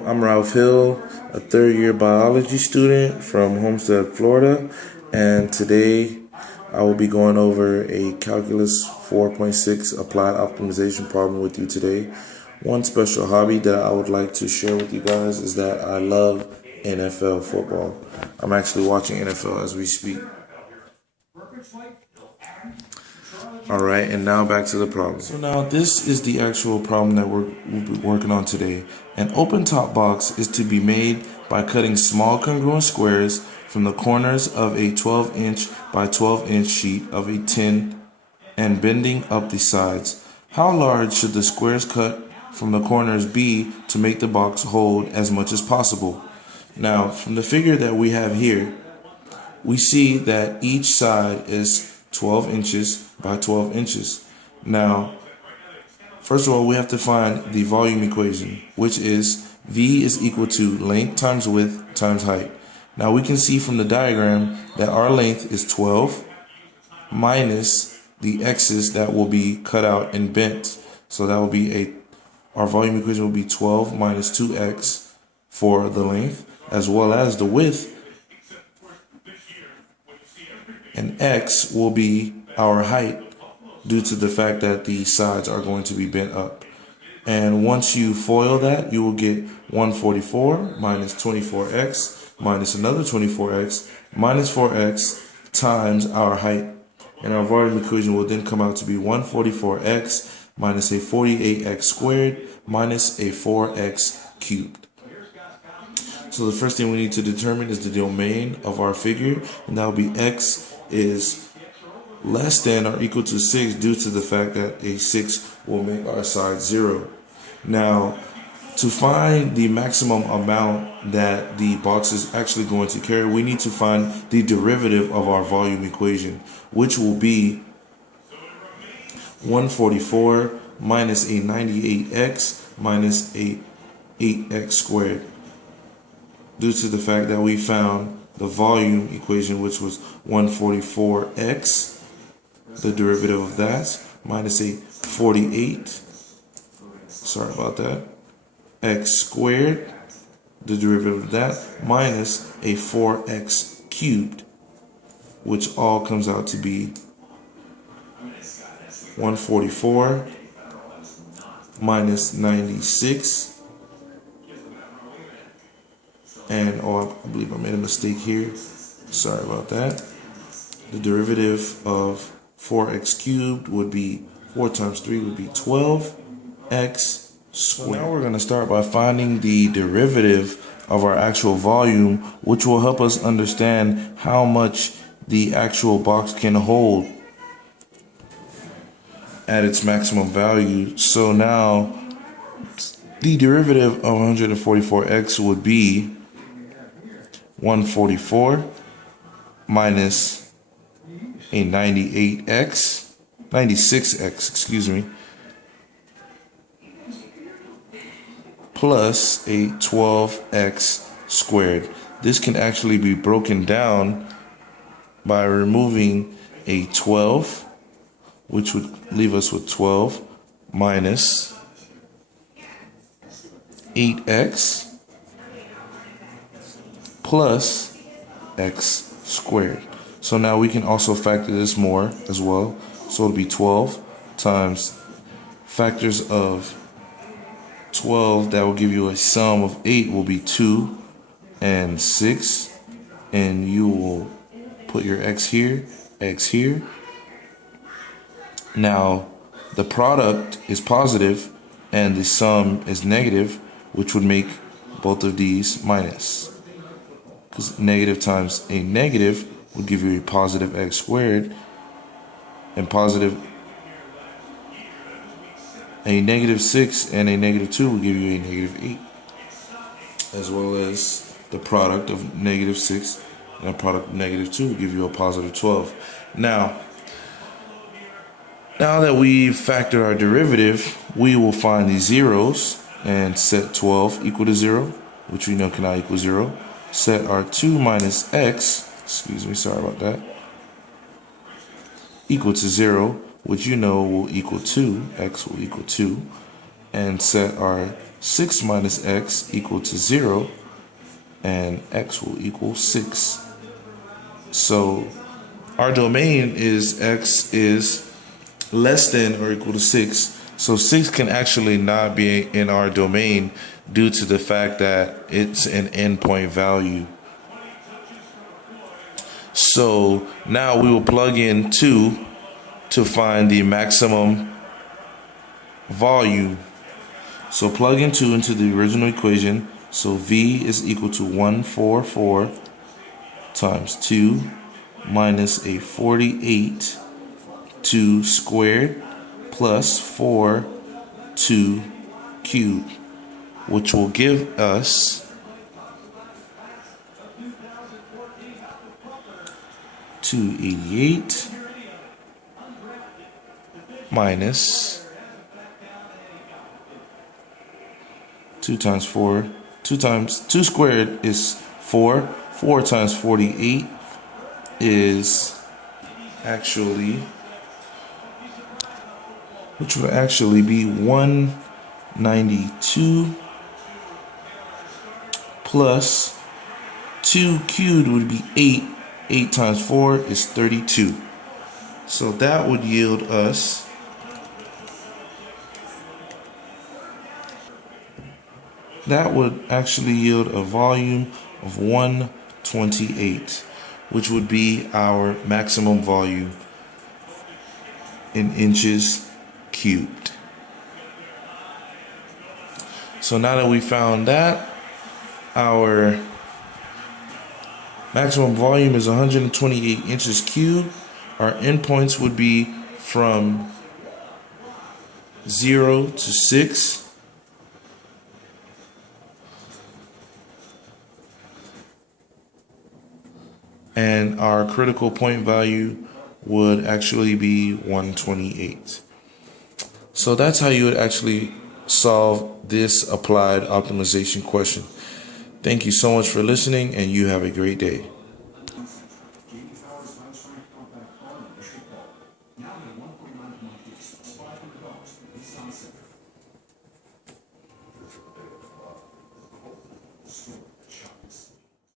Hello, I'm Ralph Hill, a third-year biology student from Homestead, Florida, and today I will be going over a Calculus 4.6 applied optimization problem with you today. One special hobby that I would like to share with you guys is that I love NFL football. I'm actually watching NFL as we speak. Alright, and now back to the problem. So now this is the actual problem that we'll be working on today. An open top box is to be made by cutting small congruent squares from the corners of a 12-inch by 12-inch sheet of a tin and bending up the sides. How large should the squares cut from the corners be to make the box hold as much as possible? Now, from the figure that we have here, we see that each side is 12 inches by 12 inches. Now, first of all, we have to find the volume equation, which is V is equal to length times width times height. Now, we can see from the diagram that our length is 12 minus the x's that will be cut out and bent. So that will be our volume equation will be 12 minus 2x for the length, as well as the width. And x will be our height due to the fact that the sides are going to be bent up. And once you FOIL that, you will get 144 minus 24x minus another 24x minus 4x times our height. And our volume equation will then come out to be 144x minus a 48x squared minus a 4x cubed. So the first thing we need to determine is the domain of our figure, and that will be x is less than or equal to 6 due to the fact that a 6 will make our side 0. Now, to find the maximum amount that the box is actually going to carry, we need to find the derivative of our volume equation, which will be 144 minus a 98x minus a 8x squared, due to the fact that we found the volume equation, which was 144x, the derivative of that, minus a 48, sorry about that, x squared, the derivative of that, minus a 4x cubed, which all comes out to be 144 minus 96. And I believe I made a mistake here. Sorry about that. The derivative of 4x cubed would be 4 times 3 would be 12x squared. So now we're going to start by finding the derivative of our actual volume, which will help us understand how much the actual box can hold at its maximum value. So now the derivative of 144x would be 144 minus a 96x, plus a 12x squared. This can actually be broken down by removing a 12, which would leave us with 12 minus 8x plus x squared. So now we can also factor this more as well. So it'll be 12 times factors of 12 that will give you a sum of 8 will be 2 and 6. And you will put your x here, x here. Now the product is positive and the sum is negative, which would make both of these minus. Because negative times a negative will give you a positive x squared, and a negative 6 and a negative 2 will give you a negative 8, as well as the product of negative 6 and a product of negative 2 will give you a positive 12. Now that we've factored our derivative, we will find the zeros and set 12 equal to 0, which we know cannot equal 0. Set our 2 minus x, sorry about that, equal to 0, which you know will equal 2, x will equal 2, and set our 6 minus x equal to 0, and x will equal 6. So our domain is x is less than or equal to 6. So 6 can actually not be in our domain due to the fact that it's an endpoint value. So now we will plug in 2 to find the maximum volume. So plug in 2 into the original equation. So V is equal to 144 times 2 minus a 48 2 squared plus 4 2 cubed, which will give us 288 minus 2 times 4. 2 squared is 4. 4 times 48 is actually, which would actually be 192 plus 2 cubed would be 8. 8 times 4 is 32. So that would yield us actually yield a volume of 128, which would be our maximum volume in inches cubed. So now that we found that, our maximum volume is 128 inches cubed. Our endpoints would be from 0 to 6. And our critical point value would actually be 128. So that's how you would actually solve this applied optimization question. Thank you so much for listening, and you have a great day.